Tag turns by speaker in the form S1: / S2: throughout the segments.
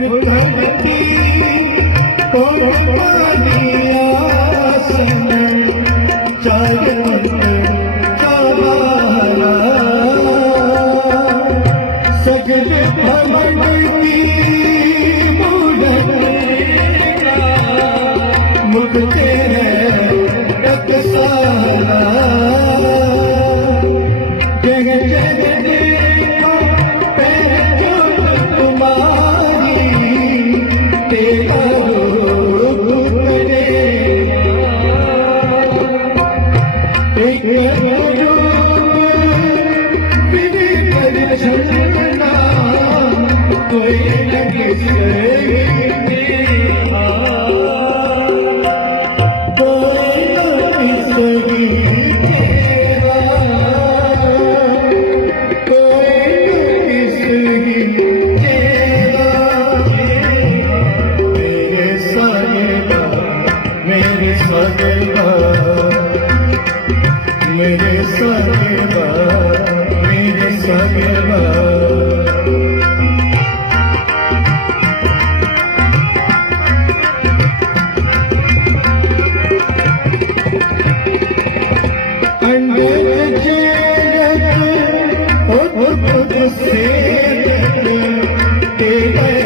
S1: Bhagwati coat Kaliya सनम चार ਸਜਣਾ ਮੇਰੇ ਸਜਣਾ ਮੇਰੇ ਸਜਣਾ ਤੇਰੇ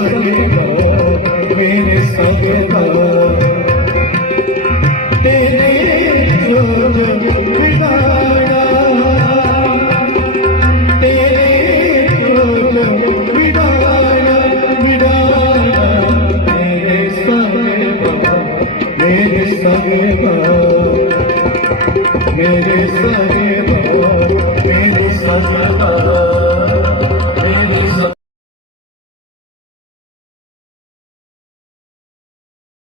S1: मेरे सगे मेरे सगे